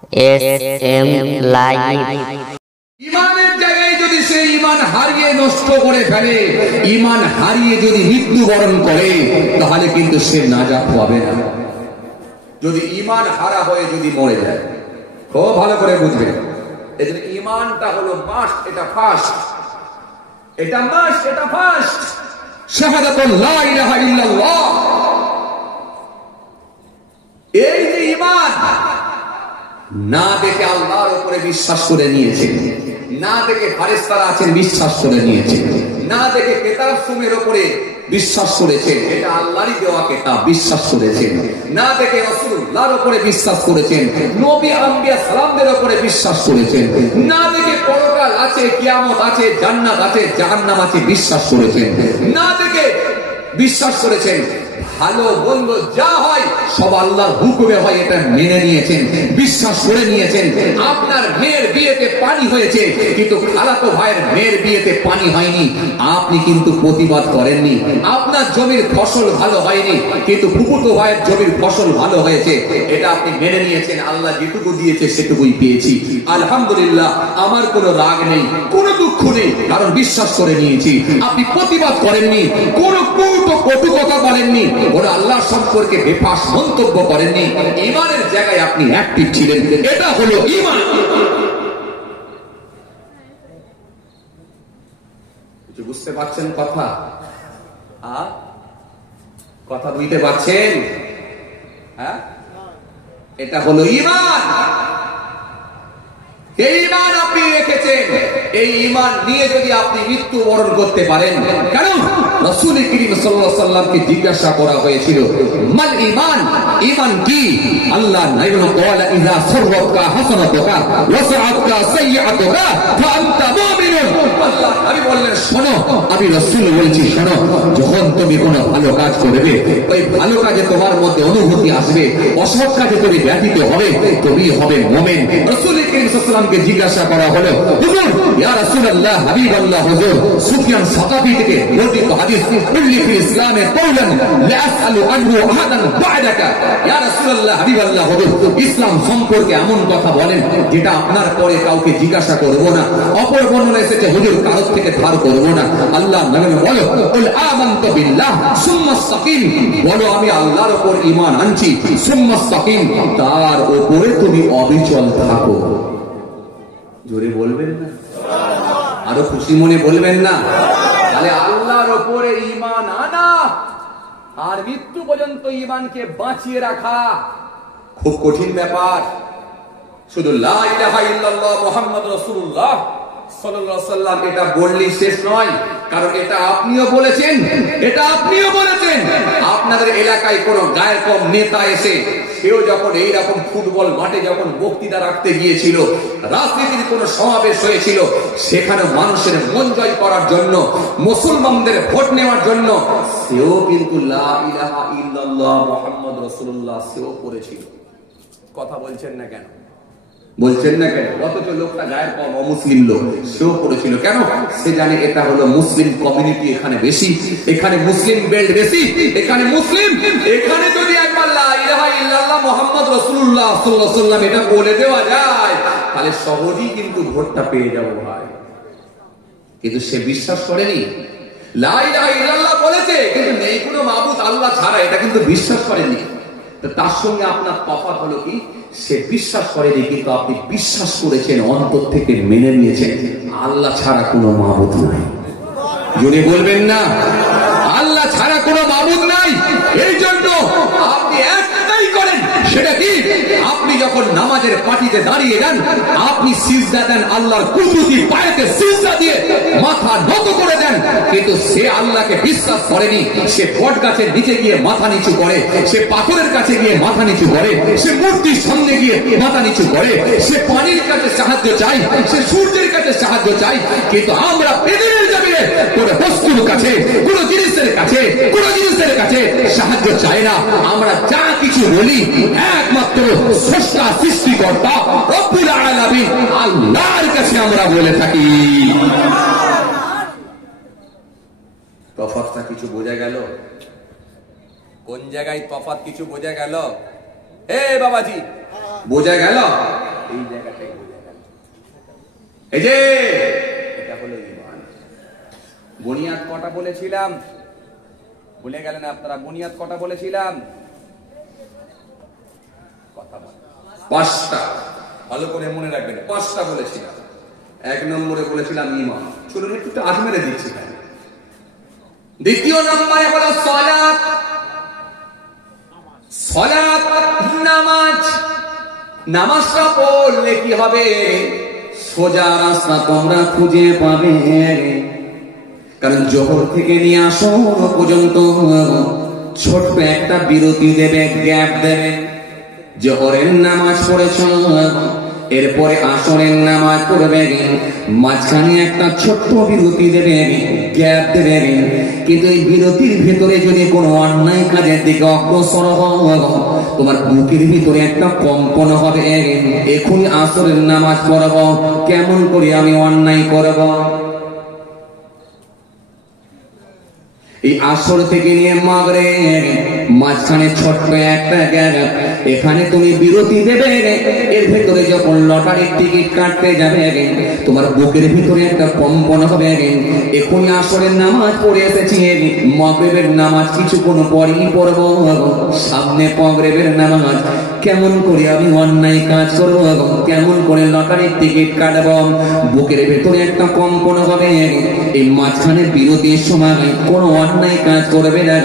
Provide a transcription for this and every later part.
SM live. ইমানের জায়গায় যদি সে ইমান হারিয়ে নষ্ট করে ফেলে, ইমান হারিয়ে যদি মৃত্যুবরণ করে, তাহলে কিন্তু সে নাজাত পাবে না। যদি ইমান হারা হয়ে যদি মরে যায়, খুব ভালো করে বুঝবে, এজন্য ইমানটা হলো মাস্ট, এটা ফার্স্ট, এটা মাস্ট, এটা ফার্স্ট। শাহাদাতুল লা ইলাহা ইল্লাল্লাহ, এই যে ইমান, না দেখে আল্লাহর উপরে বিশ্বাস করে নিয়েছে, না দেখে ফারেস্তারা আছেন বিশ্বাস করে নিয়েছে, না দেখে কেতাব সুমের উপরে বিশ্বাস করেছেন, এটা আল্লাহরই দেওয়া কেতাব বিশ্বাস করেছেন, না দেখে রাসূলুল্লাহর উপরে বিশ্বাস করেছেন, নবী আম্বিয়া সালামদের উপরে বিশ্বাস করেছেন, না দেখে পরকাল আছে, কিয়ামত আছে, জান্নাত আছে, জাহান্নাম আছে বিশ্বাস করেছেন, না দেখে বিশ্বাস করেছেন ভালো মন্দ যা হয় সব আল্লাহর হুকুমে হয়, এটা মেনে নিয়েছেন, বিশ্বাস করে নিয়েছেন। আপনার মেয়ের বিয়েতে পানি হয়েছে, কিন্তু খালাতো ভাইয়ের মেয়ের বিয়েতে পানি হয়নি, আপনি কিন্তু প্রতিবাদ করেননি। আপনার জমির ফসল ভালো হয়নি, কিন্তু ফুফুতো ভাইয়ের জমির ফসল ভালো হয়েছে, এটা আপনি মেনে নিয়েছেন। আল্লাহ যেটুকু দিয়েছে সেটুকুই পেয়েছি, আলহামদুলিল্লাহ, আমার কোনো রাগ নেই, কোনো দুঃখ নেই, কারণ বিশ্বাস করে নিয়েছি। আপনি প্রতিবাদ করেননি, কোনো কটু কথা বলেননি, ওরা আল্লাহ সম্পর্কে বেফাস মন্তব্য করেননি, ইমানের জায়গায় আপনি অ্যাক্টিভ ছিলেন, এটা হলো ইমান। কিছু বুঝতে পারছেন কথা? কথা বুঝতে পারছেন? হ্যাঁ, এটা হলো ইমান। এই ইমান আপনি রেখেছেন, এই ইমান নিয়ে যদি আপনি মৃত্যুবরণ করতে পারেন, কারণ রাসূল করিম সাল্লাল্লাহু আলাইহি ওয়াসাল্লামকে জিজ্ঞাসা করা হয়েছিল, মাল ঈমান, ঈমান কি? আল্লাহ নাইবু ক্বালা ইযা সাররাকা হাসানাতুকা ওয়া সাআতকা সাইয়্যাতুকা ফাআনতা মুমিনুন। আল্লাহ নবী বললেন, শোনো, আমি রাসূল বলছি, শোনো, যখন তুমি কোনো ভালো কাজ করবে, ওই ভালো কাজে তোমার মধ্যে অনুভূতি আসবে, অসৎ কাজে তুমি ব্যতীত হবে, তুমি হবে মুমিন। রাসূল করিম সাল্লাল্লাহু আলাইহি ওয়াসাল্লামকে জিজ্ঞাসা করা হলো, হুজুর, ইয়া রাসূলুল্লাহ, হাবিবাল্লাহ, হুজুর, সুফিয়ান সাকাফি থেকে বর্ণিত হাদিস, কুল্লি ফি ইসলামে কওলান লা আসআলু আনহু আহাদান বা'দাকা। ইয়া রাসূলুল্লাহ, হাবিবাল্লাহ, হুজুর, ইসলাম সম্পর্কে এমন কথা বলেন যেটা আপনার পরে কাউকে জিজ্ঞাসা করব না। অপর বর্ণনা এসেছে, হুজুর, কারো থেকে ধার করব না। আল্লাহ নবী বলো, কুল আমানতু বিল্লাহ সুম্মা ইসতাকিম, বলো আমি আল্লাহর উপর ঈমান আনছি, সুম্মা ইসতাকিম, তার উপরে তুমি অবিচল থাকো। জোরে বলবেন না? আরো খুশি মনে বলবেন না? তাহলে আল্লাহর উপরে ঈমান আনা আর মৃত্যু পর্যন্ত ঈমানকে বাঁচিয়ে রাখা খুব কঠিন ব্যাপার। শুধু লা ইলাহা ইল্লাল্লাহ মুহাম্মাদুর রাসূলুল্লাহ সাল্লাল্লাহু আলাইহি ওয়াসাল্লাম এটা বললেই শেষ নয়, কারণ এটা আপনিও বলেছেন, এটা আপনিও বলেছেন। আপনাদের এলাকায় কোনো গায়ের কম নেতা এসে, সেও যখন এইরকম ফুটবল মাঠে যখন বক্তৃতা রাখতে গিয়েছিল, রাজনীতির কোন সমাবেশ হয়েছিল, সেখানে মানুষের মন জয় করার জন্য, মুসলমানদের ভোট নেওয়ার জন্য, সেও কিন্তু লা ইলাহা ইল্লাল্লাহ মুহাম্মাদুর রাসূলুল্লাহ সেও করেছিল। কথা বলছেন না কেন? বলছেন না কেন? অথচ লোকটা গায়ের কম অমুসলিম লোক, সেও করেছিল। কেন? সে জানে এটা হলো মুসলিম কমিউনিটি, এখানে বেশি, এখানে মুসলিম বেল্ট বেশি, এখানে মুসলিম, এখানে যদি একবার লা ইলাহা ইল্লাল্লাহ মুহাম্মদ রাসূলুল্লাহ সাল্লাল্লাহু আলাইহি ওয়াসাল্লাম এটা বলে দেওয়া যায়, তাহলে সহজেই কিন্তু ভোটটা পেয়ে যাবো ভাই। কিন্তু সে বিশ্বাস করেনি, লা ইলাহা ইল্লাল্লাহ বলেছে, কিন্তু নেই কোনো মাবুদ আল্লাহ ছাড়া, এটা কিন্তু বিশ্বাস করেনি। তার সঙ্গে আপনার তফাৎ হলো কি? সে বিশ্বাস করেনি, কিন্তু আপনি বিশ্বাস করেছেন, অন্তর থেকে মেনে নিয়েছেন আল্লাহ ছাড়া কোনো মাবুদ নাই। যদি বলবেন না, আল্লাহ ছাড়া কোনো মাবুদ নাই। এই জন্য আপনি একটাই করেন, সেটা কি? আপনি যখন নামাজের পাটিতে দাঁড়িয়ে যান, আপনি সিজদা দেন, আল্লাহর কুদরতি পায়েতে সিজদা দিয়ে মাথা নত করে দেন। কিন্তু সে আল্লাহকে বিশ্বাস করেনি, সে বট গাছের নিচে গিয়ে মাথা নিচু করে, সে পাথরের কাছে গিয়ে মাথা নিচু করে, সে মূর্তির সামনে গিয়ে মাথা নিচু করে, সে পানির কাছে সাহায্য চাই, সে সূর্যের কাছে সাহায্য চাই। কিন্তু আমরা পৃথিবীর জমিনে কোনো বস্তুর কাছে, কোনো জিনিসের কাছে, কোনো জিনিসের কাছে সাহায্য চাই না। আমরা যা কিছু বলি একমাত্র স্রষ্টা সৃষ্টিকর্তা রব্বুল আলামিন আল্লাহর কাছে আমরা বলে থাকি। তফাৎটা কিছু বোঝা গেল? কোন জায়গায় তফাৎ কিছু বোঝা গেল? হে বাবাজি, বোঝা গেল? এই জায়গাটাই বুঝে গেল। এই যে এটা হলো ঈমান। বুনিয়াদ কটা বলেছিলাম? ভুলে গেলেন আপনারা? বুনিয়াদ কটা বলেছিলাম? কথা বলেন। 5টা। ভালো করে মনে রাখবেন, 5টা বলেছিলাম। 1 নম্বরে বলেছিলাম ঈমান। চলুন একটু আজমেরে দিচ্ছি। দ্বিতীয় নম্বরে হলো সালাত। সালাত নামাজ। নামাজটা পড়লে কি হবে? সোজা রাস্তা তোমরা খুঁজে পাবে। কারণ জোহর থেকে নিয়ে আসর পর্যন্ত ছোট্ট একটা বিরতি দেবে, গ্যাপ দেবে। জোহরের নামাজ পড়েছ, এরপরে আসরের নামাজ পড়বে, মাঝখানে একটা ছোট্ট বিরতি দেবে, গ্যাপ দেবে। কিন্তু এই বিরতির ভিতরে যদি কোনো অন্যায় কাজের দিকে অগ্রসর হও, তোমার বুকের ভিতরে একটা কম্পন হবে, এখনই আসরের নামাজ পড়ব, কেমন করে আমি অন্যায় করব। এই আসর থেকে নিয়ে মাগরিব মাঝখানে ছোট্ট একটা জায়গা, এখানে তুমি বিরতি দেবে। এর ভিতরে যখন লটারির টিকিট কাটতে যাবে, তোমার বুকের ভিতরে একটা কম্পন হবে, এখনই আসরের নামাজ পড়ে এসেছি, মাগরিবের নামাজ কিছুক্ষণ পরেই পড়ব, সামনে মাগরিবের নামাজ, কেমন করে আমি অন্যায় কাজ করব, কেমন করে লটারির টিকিট কাটব। বুকের ভিতরে একটা কম্পন হবে। এই মাঝখানে বিরতির সময় কোনো অন্যায় কাজ করবে না,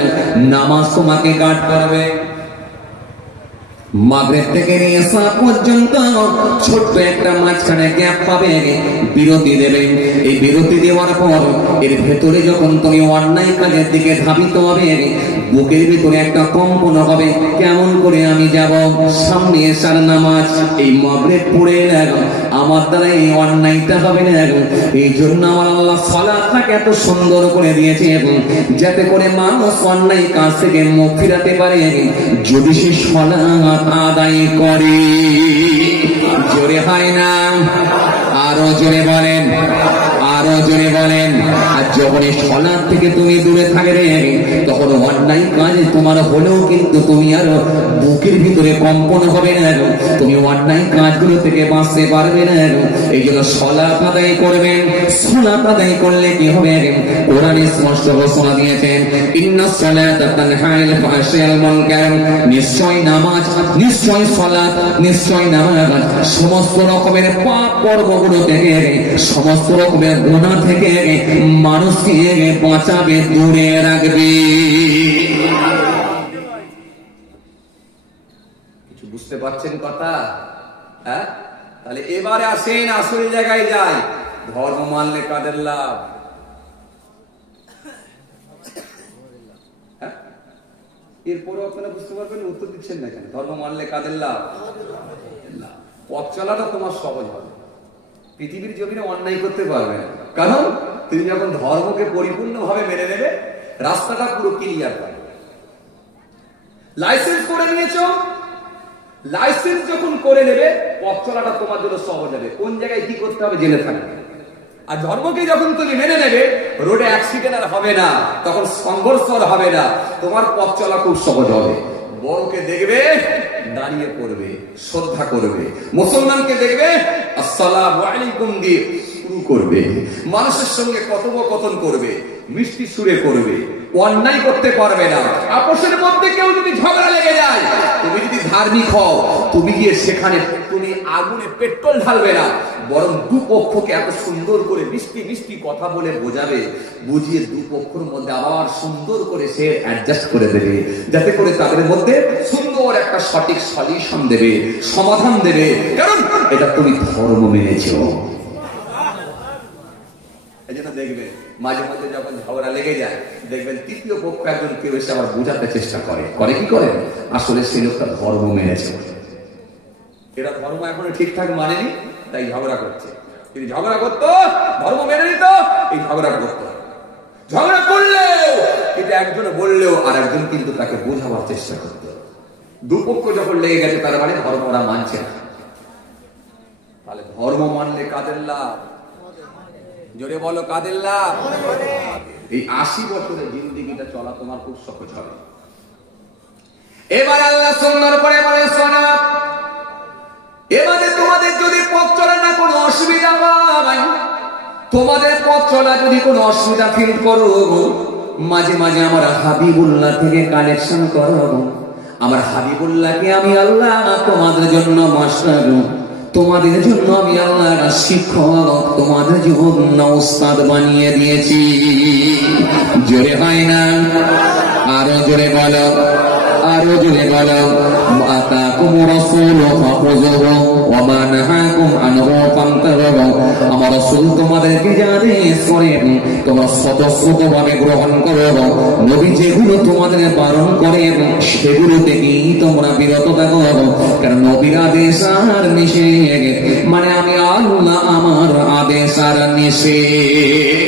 নামাজ তোমাকে কাট করবে। মাগরিব থেকে নিয়ে এসা পর্যন্ত ছোট্ট একটা মাঝখানে গ্যাপ পাবে, বিরতি দেবে। এই বিরতি দেওয়ার পর এর ভেতরে যখন তুমি অন্যায় কাজের দিকে ধাবিত হবে, বুকের ভিতরে একটা কম্পন হবে, কেমন করে আমি যাব। সামনে এসার নামাজ, এই মাগরিব পড়ে আমার দ্বারা এই অন্যায়টা হবে না। এই জন্য আমার আল্লাহ সালাতটাকে এত সুন্দর করে দিয়েছে, যাতে করে মানুষ অন্যায় কাজ থেকে মুখ ফিরাতে পারে যদি সে সালাত আদায় করে। জোরে হয় না? আরো জোরে বলেন, আরো জোরে বলেন। আর যখন এই সালাত থেকে তুমি দূরে থাকবে, তখন অন্যায় কাজ তোমার হলেও কিন্তু তুমি আর বুকের ভিতরে কম্পন হবে না, তুমি অন্যায় কাজগুলো থেকে বাঁচতে পারবে না। এই জন্য সালাত আদায় করবেন। সালাত আদায় করলে কি হবে? কোরআনে স্পষ্ট ঘোষণা দিয়েছেন, ইন্নাস সালাতা তানহা আনিল ফাহশাই ওয়াল মুনকার। নিশ্চয় নামাজ, নিশ্চয় সালাত, নিশ্চয় নামাজ সমস্ত রকমের পাপ কর্মগুলো থেকে, সমস্ত রকমের গুনাহ থেকে মানুষকে বাঁচাবে, দূরে রাখবে। কিছু বুঝতে পারছেন কথা? হ্যাঁ, তাহলে এবারে আসেন আসল জায়গায় যাই। ধর্ম মানলে কাদের লাভ? এরপরে আপনারা বুঝতে পারবেন, উত্তর দিচ্ছেন না কেন? ধর্ম মানলে কাদের লাভ? পথ চলাটা তোমার সহজ হবে, পৃথিবীর জমিনে অন্যায় করতে পারবে না। কারণ তুমি যখন ধর্মকে পরিপূর্ণভাবে মেনে নেবে, রাস্তাটা পুরো ক্লিয়ার পাবে। লাইসেন্স করে নিয়েছ, লাইসেন্স যখন করে নেবে, পথ চলাটা তোমার জন্য সহজ হবে, কোন জায়গায় কি করতে হবে জেনে থাকবে। আর ধর্মকে যখন তুমি মেনে নেবে, রোডে অ্যাক্সিডেন্ট আর হবে না, তখন সংঘর্ষ আর হবে না, তোমার পথ চলা খুব সহজ হবে। বড়কে দেখবে দাঁড়িয়ে পড়বে, শ্রদ্ধা করবে। মুসলমানকে দেখবে আসসালামু আলাইকুম দিয়ে শুরু করবে। মানুষের সঙ্গে কথোপকথন করবে, মিষ্টি সুরে করবে, অন্যায় করতে পারবে না। আপোষের মধ্যে কেউ যদি ঝগড়া লেগে যায়, তুমি যদি ধার্মিক হও, তুমি গিয়ে সেখানে তুমি আগুনে পেট্রোল ঢালবে না, বরং দুপক্ষকে এত সুন্দর করে মিষ্টি মিষ্টি কথা বলে বোঝাবে, বুঝিয়ে দুপক্ষের মধ্যে আবার সুন্দর করে সে অ্যাডজাস্ট করে দেবে, যাতে করে তাদের মধ্যে সুন্দর একটা সঠিক সলিউশন দেবে, সমাধান দেবে। কারণ এটা তুমি ধর্ম মেনেছো। এই জন্য দেখবেন মাঝে মধ্যে যখন ঝগড়া লেগে যায়, দেখবেন তৃতীয় পক্ষ একজন কেউ এসে আবার বোঝাতে চেষ্টা করে। কি করে? আসলে সেই লোকটা ধর্ম মেনেছে, এরা ধর্ম এখনো ঠিকঠাক মানেনি, তাই ঝগড়া করছে। যদি ঝগড়া করতো, ধর্ম মেনে নিত, এই ঝগড়া করতো। ঝগড়া করলেও কিন্তু একজন বললেও আর একজন কিন্তু তাকে বোঝাবার চেষ্টা করতো। দুপক্ষ যখন লেগে গেছে, তার মানে ধর্ম ওরা মানছে না। তাহলে ধর্ম মানলে কাদের লাভ? জোরে বলো, কাদের লাভ? এই 80 বছরের জিন্দেগিটা চলা তোমার খুব সহজ হবে। এবার আল্লাহ সুন্দর করে বলে, শোনো, এবারে তোমাদের অসুবিধা হয়, তোমাদের পথ চলা যদি কোনো অসুবিধা ফিল করো, মাঝে মাঝে আমার হাবিবুল্লাহ থেকে কালেকশন করো। আমার হাবিবুল্লাহকে আমি আল্লাহ তোমাদের জন্য মাস্টার, তোমাদের জন্য আমি আল্লাহ শিক্ষক, তোমাদের জন্য উস্তাদ বানিয়ে দিয়েছি। জোরে হয় না? আরো জোরে বলো, আরো জোরে বলো। আতাকুম রাসূলু ফাখুযুহু ওয়া মা নাহাকুম আনহু ফান্তাহু। আমার রাসূল তোমাদেরকে যা আদেশ করেন তোমরা স্বতঃস্ফূর্তভাবে গ্রহণ করো, নবী যেগুলো তোমাদের বারণ করেন সেগুলো থেকেই তোমরা বিরত থাকো। কারণ নবীর আদেশ আর নিষেধ মানে আমি আল্লাহ আমার আদেশ আর নিষেধ।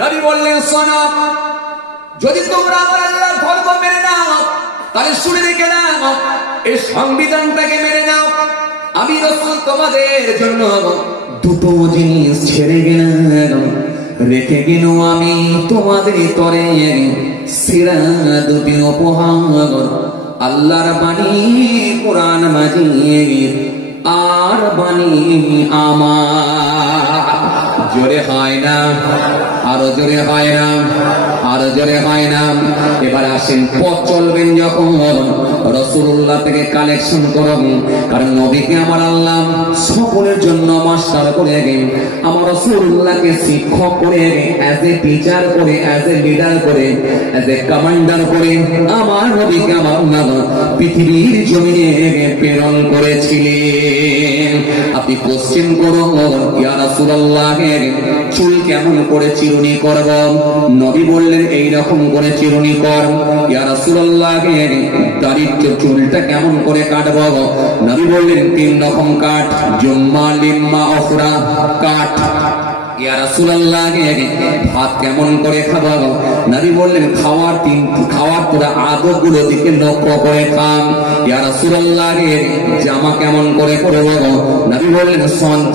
নবী বললেন, শোনো, যদি তোমরা আমার আল্লাহর ধর্ম মেনে নাও তাহলে শুনে রেখে নাও, এই সংবিধানটাকে মেনে নাও। আমি রাসূল তোমাদের জন্য দুটো জিনিস ছেড়ে গেলাম, রেখে গেল আমি তোমাদের তরে সেরা দুটি উপহার, আল্লাহর বাণী কোরআন মাজিদ আর বাণী আমার। জোরে হয় না? আরো জোরে হয় না? আরো জোরে হয় না? এবার আসেন, পথ চলবেন যখন রাসূলুল্লাহ থেকে কালেকশন করুন। কারণ নবীকে আমার আল্লাহ সকলের জন্য মাস্টার করে গেলেন, আমার রাসূলুল্লাহকে শিক্ষক করে, অ্যাজ এ টিচার করে, অ্যাজ এ লিডার করে, অ্যাজ এ কমান্ডার করে আমার নবীকে আমার আল্লাহ পৃথিবীর জমিনে প্রেরণ করেছিলেন। আপনি কোশ্চেন করুন, ইয়া রাসূলুল্লাহ চুল কেমন করে চিরুনি করব? নবী বললেন এই রকম করে চিরুনি কর। ইয়া রাসূলুল্লাহ দাড়ির চুলটা কেমন করে কাটব? নবী বললেন 3 রকম কাট, জুম্মা, লিম্মা, অফরা কাট। ইয়া রাসূলুল্লাহ ভাত কেমন করে খাবো? নবী বললেন খাওয়ার পুরো আদবগুলো দিকে লক্ষ্য করে খান। ইয়া রাসূলুল্লাহ জামা কেমন করে পরব? নবী বললেন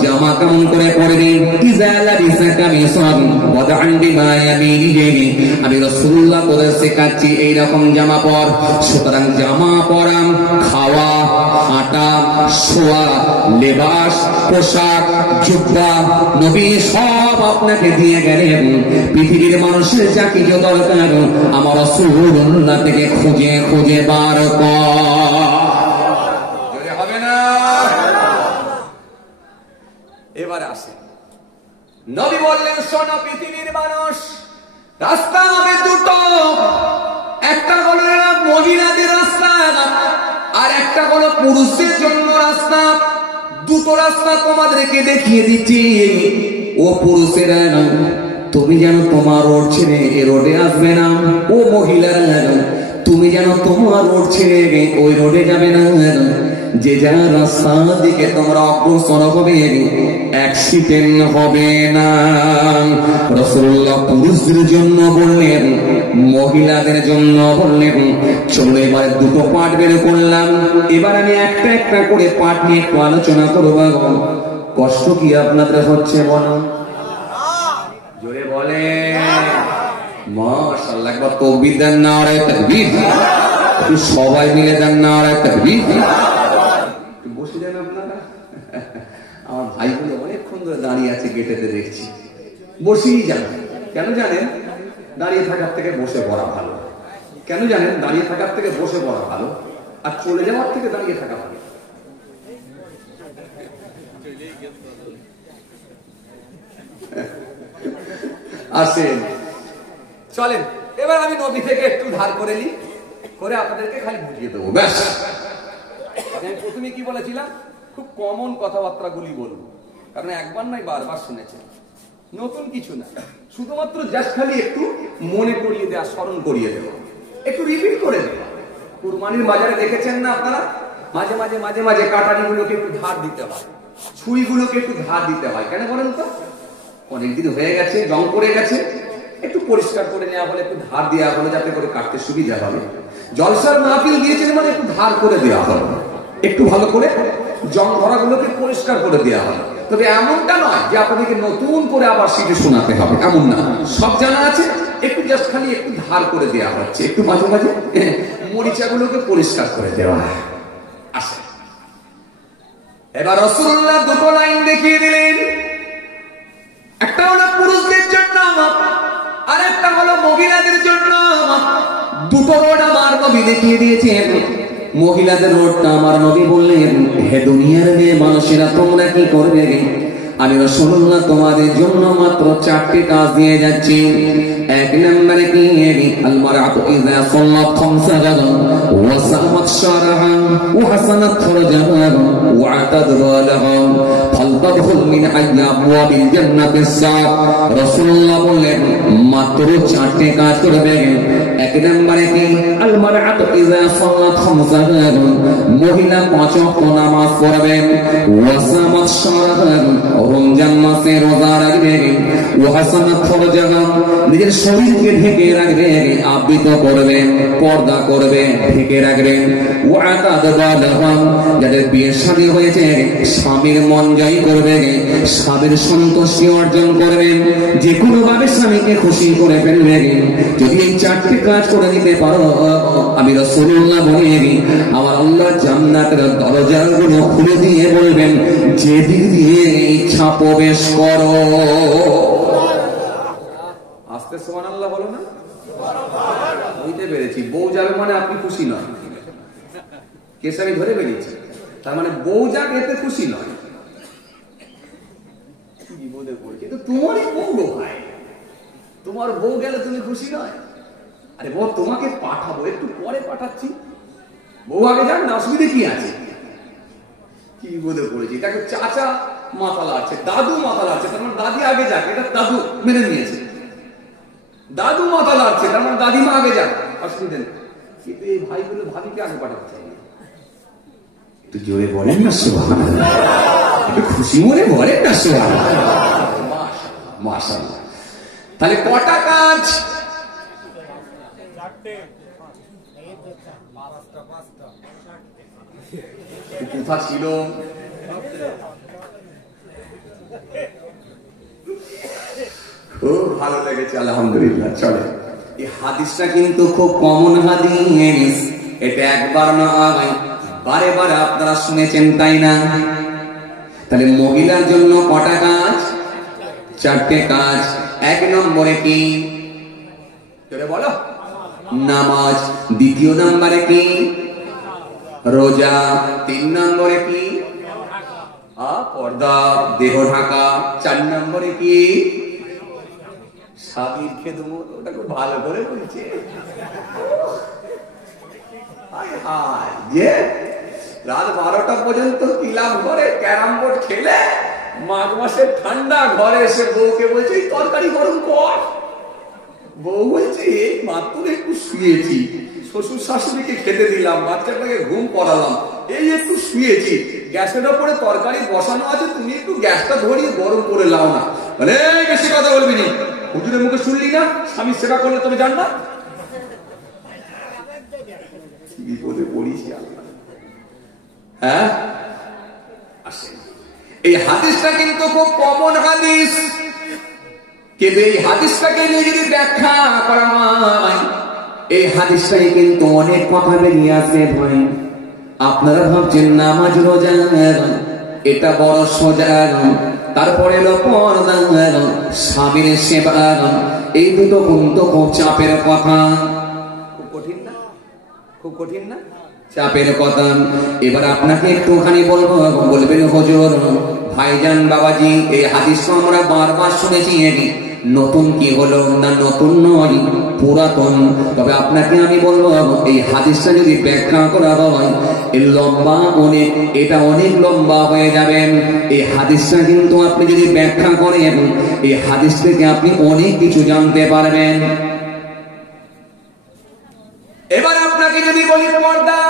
জামা কেমন করে পরবি? ইযা লাবিসা কামিসান ওয়াদা'ন বিমা ইয়ামিনিহি। আমি রাসূলুল্লাহ তোদের শেখাচ্ছি এই রকম জামা পর। সুতরাং জামা পরা, খাওয়া, হাঁটা, শোয়া, লেবাস, পোশাক, জুব্বা নবী সব আপনাকে দিয়ে গেলেন। পৃথিবীর মানুষের যা কিছু দরকার আমার রাসূলুল্লাহ থেকে খুঁজে খুঁজে বার কর। হবে না? এবার আসে, নবী বললেন শোনো পৃথিবীর মানুষ, রাস্তা হবে দুটো, একটা হলো মহিলাদের রাস্তা আর একটা হলো পুরুষদের জন্য রাস্তা। দুটো রাস্তা তোমাদেরকে দেখিয়ে দিচ্ছি। ও পুরুষেরা, তুমি যেন তোমার রোড ছেড়ে এ রোডে আসবে না। ও মহিলারা, তুমি যেন তোমার রোড ছেড়ে ওই রোডে যাবে না। যে যা রাস্তার দিকে তোমরা অগ্রসর হবে অ্যাক্সিডেন্ট হবে না। রাসূলুল্লাহ পুরুষদের জন্য বললেন, মহিলাদের জন্য বললেন। চলো এবারে দুটো পার্ট বের করলাম। এবার আমি একটা একটা করে পার্ট নিয়ে একটু আলোচনা করবো। কষ্ট কি আপনাদের হচ্ছে বলো? জোরে বলে মাশাআল্লাহ। একবার তাকবীর দেন, নারে তাকবীর। সবাই মিলে দেন নারে তাকবীর। বসে যান আপনারা। আমার ভাইগুলো অনেকক্ষণ ধরে দাঁড়িয়ে আছে, গেটেতে দেখছি। বসেই যান। কেন জানেন? দাঁড়িয়ে থাকার থেকে বসে পড়া ভালো। কেন জানেন? দাঁড়িয়ে থাকার থেকে বসে পড়া ভালো, আর চলে যাওয়ার থেকে দাঁড়িয়ে থাকা ভালো। আসেন, চলেন এবার আমি নবী থেকে একটু ধার করে নিই, করে আপনাদেরকে খালি বুঝিয়ে দেবো, ব্যাস। আমি প্রথমে কি বলেছিলাম? খুব কমন কথাবার্তা গুলি বলবো, কারণ একবার নয় বারবার শুনেছেন, নতুন কিছু না। শুধুমাত্র জাস্ট খালি একটু মনে করিয়ে দেওয়া, স্মরণ করিয়ে দেওয়া, একটু রিপিট করে দেওয়া। কুরবানির বাজারে দেখেছেন না আপনারা? মাঝে মাঝে মাঝে মাঝে কাটারিগুলোকে একটু ধার দিতে হয়, ছুরিগুলোকে একটু ধার দিতে হয়। কেন বলেন তো? অনেকদিন হয়ে গেছে, জং পড়ে গেছে, একটু পরিষ্কার করে নেওয়া হলে, একটু ধার দেওয়া হলে যাতে করে কাটতে সুবিধা হবে। জলসার মাহফিল দিয়েছেন মানে একটু ধার করে দেওয়া হলো, একটু ভালো করে জং ধরাগুলোকে পরিষ্কার করে দেওয়া হলো। তবে এমনটা নয় যে আপনাদেরকে নতুন করে আবার সেটা শোনাতে হবে, এমন না। সব জানা আছে, একটু জাস্ট খালি একটু ধার করে দেওয়া হচ্ছে, একটু মাঝে মাঝে মরিচাগুলোকে পরিষ্কার করে দেওয়া। আসে এবার রাসূলুল্লাহ দুটো লাইন দেখিয়ে দিলেন, একটা হলো পুরুষদের জন্য, আর একটা হলো মহিলাদের জন্য। দুটো রোড আমার নবী দেখিয়ে দিয়েছেন। মহিলাদের রোডটা আমার নবী বললেন, হে দুনিয়ার মেয়ে মানুষেরা, তোমরা কি করবে? আমি রাসূলুল্লাহ তোমাদের জন্য মাত্র 4টি কাজ দিয়ে যাচ্ছি। এক নম্বরে কি? আল মারআতু ইযা সাল্লাত খামসাহা ওয়া সামাত শারহা ওয়া হাসানাত ফারজাহা ওয়া আতাদরালাহা ফালতাদখুল মিন আবওয়াবিল জান্নাতিস সাত। রাসূলুল্লাহ বললেন মাত্র 4টি কাজ করবে। এক নম্বরে কি? আল মারআতু ইযা সাল্লাত খামসাহা, মহিলা 5 ওয়াক্ত নামাজ পড়বে। ওয়া সামাত শারহা, রমজান মাসে রোজা রাখবে। ওয়াহাসানাত ফারজাহা, নিজের শরীরকে ঢেকে রাখবে, আবৃত করবে, পর্দা করবে, ঢেকে রাখবে। ওয়াতাদালাহা, যাদের বিয়ে শাদী হয়েছে স্বামীর মন জয় করবে, স্বামীর সন্তুষ্টি অর্জন করবে, যে কোনো ভাবে স্বামীকে খুশি করে ফেলবে। যদি এই 4টি কাজ করে নিতে পারো, আমি রাসূলুল্লাহ বলি আমার আল্লাহ জান্নাতের দরজাগুলো খুলে দিয়ে বলবেন, যেদিক দিয়ে ইচ্ছা প্রবেশ করো। আস্তে সুবহানাল্লাহ বলো না? বুঝতে পেরেছি। বউ যাবে মানে আপনি খুশি নয়, কেশারি ধরে বেরিয়েছে, তার মানে বউ যাক এতে খুশি নয়। কি বিপদে পড়েছে, তো তোমারই বউ গো ভাই, তোমার বউ গেলে তুমি খুশি নয়? আরে বউ তোমাকে পাঠাবো, একটু পরে পাঠাচ্ছি, বউ আগে যাক না, অসুবিধে কি আছে? কি বিপদে পড়েছি। তাকে চাচা মাতালা আছে, দাদু মাতালা আছে, তার মানে দাদি আগে যাক, এটা দাদু মেনে নিয়েছে। দাদু মাতালা আছে, তার মানে দাদিমা আগে যাক, অসুবিধা নেই। কিন্তু এই ভাইগুলো ভাবিকে আগে পাঠাতে চাই। একটু জোরে বলেন না সুবহানাল্লাহ, একটু খুশি মনে বলেন না সুবহানাল্লাহ। মাশাআল্লাহ। তাহলে কটা কাজ? কোথা ছিল? খুব ভালো লেগেছে, আলহামদুলিল্লাহ। চলে, এই হাদিসটা কিন্তু খুব কমন হাদিস, এটা একবার না বারে বারে আপনারা শুনেছেন, তাই না? তাহলে মহিলার জন্য কটা কাজ? 4টে কাজ। এক নম্বরে কি? বলো, নামাজ। দ্বিতীয় নম্বরে কি? রোজা। 3 নম্বরে কি? পর্দা, দেহ ঢাকা। 4 নম্বরে কি? স্বামীর খেদমত। ওটা খুব ভালো করে বলছে। রাত 12টা পর্যন্ত কিলাম ঘরে ক্যারাম বোর্ড খেলে, মাঘ মাসের ঠান্ডা ঘরে এসে বউকে বলছে তরকারি গরম কর। বউ বলছে এই মাত্র একটু শুয়েছি, শ্বশুর শাশুড়িকে খেতে দিলাম, বাচ্চাটাকে ঘুম পড়ালাম, এই একটু শুয়েছি, গ্যাসের ওপরে তরকারি বসানো আছে, তুমি একটু গ্যাসটা ধরিয়ে গরম করে লাও না। মানে বেশি কথা বলবি না, হুজুরের মুখে শুনলি না স্বামী সেবা করলে তুমি জান না? বিপদে পড়িস। হ্যাঁ, আসেন। এই হাদিসটা কিন্তু খুব কমন হাদিস, কিন্তু এই হাদিসটাকে নিয়ে যদি ব্যাখ্যা করা হয়, এই হাদিসটাই কিন্তু অনেক কথা বেরিয়ে আসবে ভাই। আপনারা ভাবছেন নামাজ রোজা এটা বড় সোজা, তারপরে হলো পর্দা, স্বামীর সেবা, এই দুটো কিন্তু খুব চাপের কথা। খুব কঠিন না? খুব কঠিন না? চাপের কথা। এবার আপনাকে একটুখানি বলবো, বলবেন হুজুর ভাইজান বাবাজি এই হাদিসটা আমরা বারবার শুনেছি, নতুন কি হলো? না নতুন নয়, পুরাতন। তবে আপনাকে আমি বলবো এই হাদিসটা যদি ব্যাখ্যা করা হয় এই লম্বা অনেক, এটা অনেক লম্বা হয়ে যাবেন। এই হাদিসটা কিন্তু আপনি যদি ব্যাখ্যা করেন, এই হাদিস থেকে আপনি অনেক কিছু জানতে পারবেন। এবার আপনাকে যদি বলি পর্দা,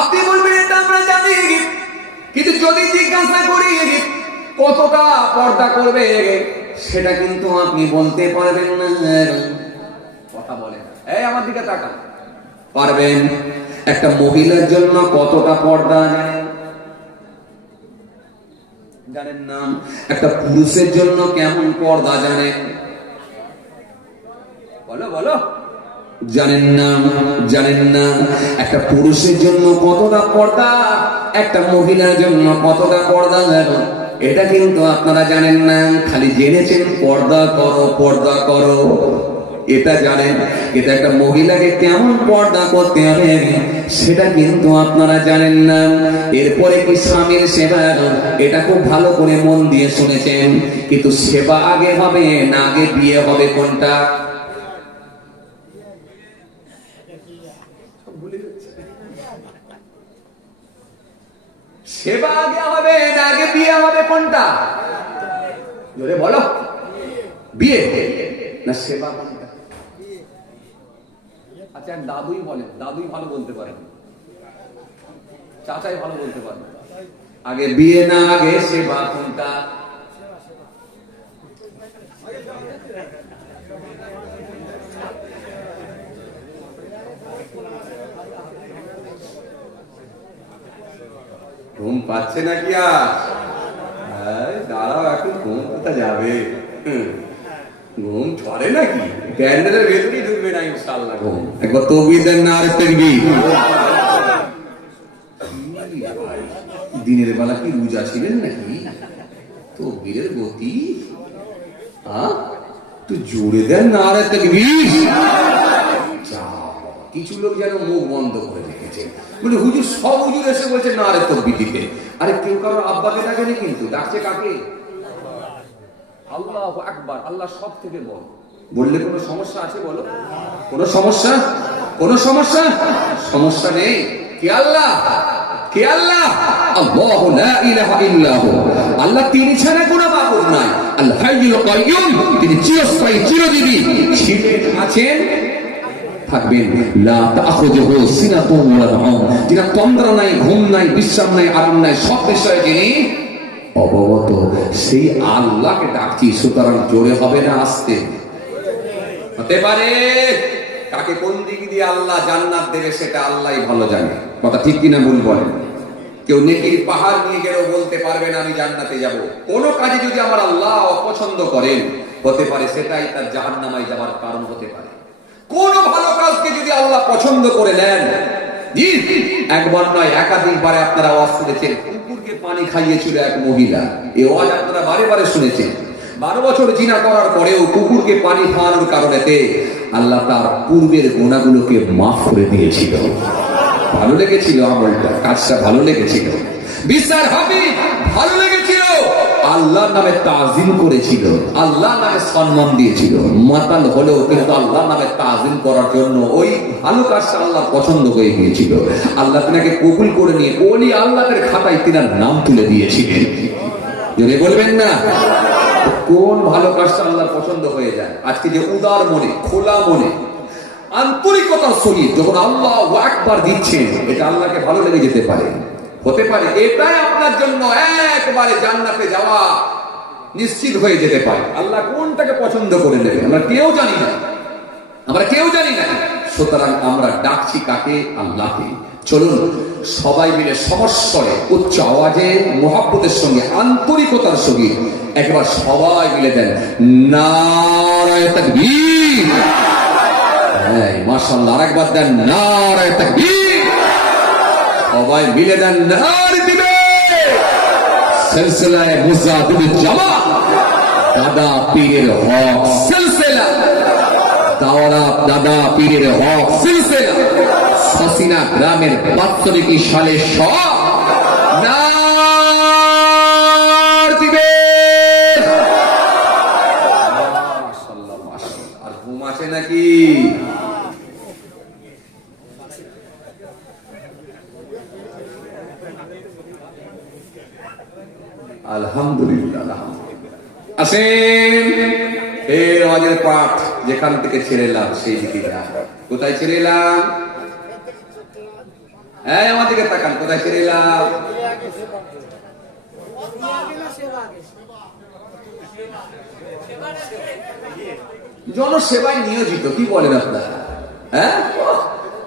আপনি বলবেন এটা আমরা জানি, কিন্তু যদি জিজ্ঞাসা করি কতটা পর্দা করবে, সেটা কিন্তু আপনি বলতে পারবেন না। কথা বলেন, এই আমার দিকে তাকান, পারবেন? একটা মহিলার জন্য কতটা পর্দা জানেন? জানেন না? একটা পুরুষের জন্য কেমন পর্দা জানেন? বলো বলো। জানেন না? জানেন না একটা পুরুষের জন্য কতটা পর্দা একটা মহিলার জন্য কতটা পর্দা লাগে এটা কিন্তু আপনারা জানেন না, খালি জেনেছেন পর্দা করো পর্দা করো, এটা জানেন, এটা একটা মহিলাকে কেমন পর্দা করতে হবে সেটা কিন্তু আপনারা জানেন না। এরপরে কি স্বামীর সেবা, এটা খুব ভালো করে মন দিয়ে শুনেছেন, কিন্তু সেবা আগে হবে না আগে বিয়ে হবে কোনটা? সেবা আগে হবে না আগে বিয়ে হবে কোনটা? জোরে বলো, বিয়ে না সেবা কোনটা? আচ্ছা দাদুই বলেন, দাদুই ভালো বলতে পারেন, চাচাই ভালো বলতে পারেন, আগে বিয়ে না আগে সেবা কোনটা? ঘুম পাচ্ছে নাকি? আর দাঁড়াও, এখন ঘুম কোথা যাবে? ঘুম ছড়ে নাকি? ক্যান্ডেলের ভেতরেই ঢুকবে না ইনশাআল্লাহ ঘুম। একবার তকবীর দেন না, আর তাকবীর। দিনের বেলা কি রোজা ছিলেন নাকি? তকবীরের গতি তো জোরে দেন না, আর তাকবীর। কিছু লোক যেন মুখ বন্ধ করে রেখেছে, মানে হুজুর সব হুজুর এসে বলছে না আরে তকবীর দিতে। আরে কেউ কারোর আব্বাকে ডাকেনি, কিন্তু ডাকছে কাকে? আল্লাহু আকবার। আল্লাহ সব থেকে বড়। বললে কোনো সমস্যা আছে বলো? কোনো সমস্যা? কোনো সমস্যা? সমস্যা নেই। কে আল্লাহ? কে আল্লাহ? আল্লাহু লা ইলাহা ইল্লাহু। আল্লাহ তিনি ছাড়া কোনো মাবুদ নাই। আল হাইয়ুল কাইয়ুম, তিনি চিরস্থায়ী চিরজীবী, ছিলেন আছেন থাকবেন। লা তাখুযুহু সিনাতুন ওয়া নাওম, যিনি তন্দ্রা নাই, ঘুম নাই, বিশ্রাম নাই, আরাম নাই, সব বিষয়ে যিনি অবগত, সেই আল্লাহকে ডাকছি। সুতরাং জোরে হবে না আস্তে হতে পারে? কাকে কোন দিক দিয়ে আল্লাহ জান্নাত দেবে সেটা আল্লাহই ভালো জানে। কথা ঠিক কিনা ভুল বলেন? কেউ নেকির পাহাড় নিয়ে গেলেও বলতে পারবে না আমি জান্নাতে যাব। কোন কাজে যদি আমার আল্লাহ অপছন্দ করেন, হতে পারে সেটাই তার জাহান্নামায় যাওয়ার কারণ হতে পারে। কোন ভালো কাজকে যদি আল্লাহ পছন্দ করে নেন, জি একবার নয় একাধিকবারে আপনারা আওয়াজ শুনেছেন, কুকুরকে পানি খাইয়েছিল এক মহিলা, এই আওয়াজ আপনারা বারে বারে শুনেছেন। 12 বছর জিনা করার পরেও কুকুরকে পানি খাওয়ানোর কারণেতে আল্লাহ তার পূর্বের গুনাহগুলোকে মাফ করে দিয়েছিল। ভালো লেগেছিল আমলটা, কাজটা ভালো লেগেছিল, বিচার হবে ভালো লেগেছিল, আল্লাহর নামে তাজিম করেছিল, আল্লাহর নামে সম্মান দিয়েছিল। মাতাল হলেও কিন্তু আল্লাহর নামে তাজিম করার জন্য ওই ভালো কাজটা আল্লাহ পছন্দ হয়ে গিয়েছিল। আল্লাহ তিনাকে কবুল করে নিয়ে ওলি আল্লাহের খাতায় তিনার নাম তুলে দিয়েছিলেন। যদি বলবেন না কোন ভালো কাজটা আল্লাহ পছন্দ হয়ে যায়? আজকে যে উদার মনে, খোলা মনে, আন্তরিকতার সহিত যখন আল্লাহু আকবার দিচ্ছেন, এটা আল্লাহকে ভালো লেগে যেতে পারে, হতে পারে এটাই আপনার জন্য একবারে জান্নাতে যাওয়া নিশ্চিত হয়ে যেতে পারে। আল্লাহ কোনটাকে পছন্দ করে নেবে আমরা কেউ জানি না, আমরা কেউ জানি না। সুতরাং আমরা ডাকছি কাকে? আল্লাহকে। চলুন সবাই মিলে সমস্বরে উচ্চ আওয়াজে মহব্বতের সঙ্গে আন্তরিকতার সঙ্গে একবার সবাই মিলে দেন নারায়ে তাকবীর। হ্যাঁ মাশাআল্লাহ, আরেকবার দেন নারায়ে তাকবীর। সবাই মিলে দেন নারে দিবে। সিলসিলায়ে মুজাহিদুল জামাত দাদা পীরের হক সিলসিলা, দাওরাত দাদা পীরের হক সিলসিলা, হাসিনা গ্রামের বাৎসরিক সালে সব নারে দিবে। মাশাআল্লাহ মাশাআল্লাহ। আর ঘুম আছে নাকি? আলহামদুলিল্লাহ। আসেন এর আওয়াজের পাঠ যেখান থেকে ছেড়ে এলাম সেই দিকে যান। কোথায় ছেড়ে এলাম? হ্যাঁ আমার দিকে তাকান, কোথায় ছেড়ে এলাম? জনসেবায় নিয়োজিত। কি বলেন আপনারা? হ্যাঁ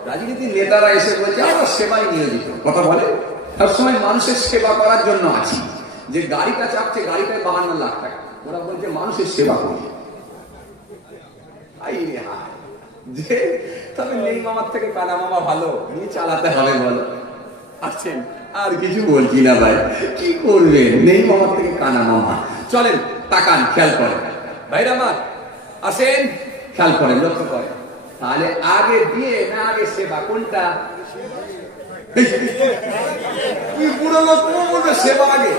রাজনীতির নেতারা এসে বলছে আমরা সেবায় নিয়োজিত। কথা বলে সবসময় মানুষের সেবা করার জন্য আছি। যে গাড়িটা চাপছে গাড়িটায় 52 লাখ টাকা, ওরা বলছে মানুষের সেবা করি। যে তবে নেই মামার থেকে কানা মামা ভালো, নিয়ে চালাতে হবে বলো। আসছেন, আর কিছু বলছি না ভাই, কি করবেন, নেই মামার থেকে কানা মামা। চলেন তাকান, খেয়াল করেন ভাইরা আমার, আসেন খেয়াল করেন, লক্ষ্য করেন। তাহলে আগে বিয়ে না আগে সেবা, কোনটা? তুই পুরো লোক বলবে সেবা আগে,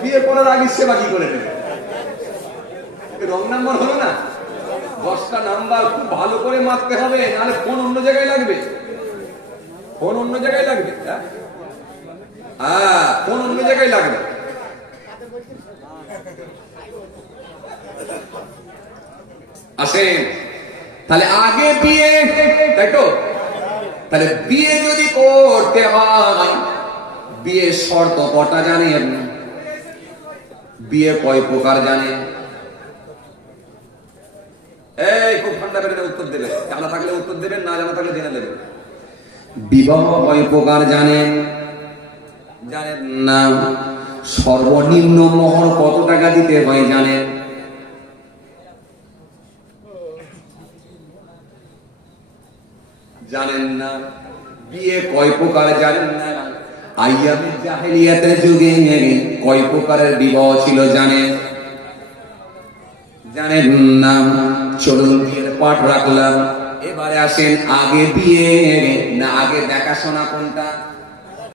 বিয়ে করার আগে সেবা কি করে নেবে? রং নাম্বার হলো না, 10টা নাম্বার খুব ভালো করে মারতে হবে, নাহলে ফোন অন্য জায়গায় লাগবে, ফোন অন্য জায়গায় লাগবে। হ্যাঁ, ফোন অন্য জায়গায় লাগবে। আসেন, তাহলে আগে বিয়ে, তাই তো? তাহলে বিয়ে যদি করতে হয়, বিয়ের শর্ত কটা জানেন? বিয়ে কয় প্রকার জানেন? এই খুব ঠান্ডা পেটে উত্তর দেবে, জানা থাকলে উত্তর দেবেন, না জানা থাকলে জেনে নেবেন। বিবাহ কয় প্রকার জানেন? জানেন না। সর্বনিম্ন মোহর কত টাকা দিতে হয় জানেন? জানেন না। বিয়ে কয় প্রকার জানেন না। আইয়ামে জাহেলিয়াতের যুগে কয় প্রকারের বিবাহ ছিল জানেন? জানেন না। চলুন বিয়ের পাঠ রাখলাম, এবারে আসেন আগে বিয়ে না আগে দেখাশোনা কোনটা?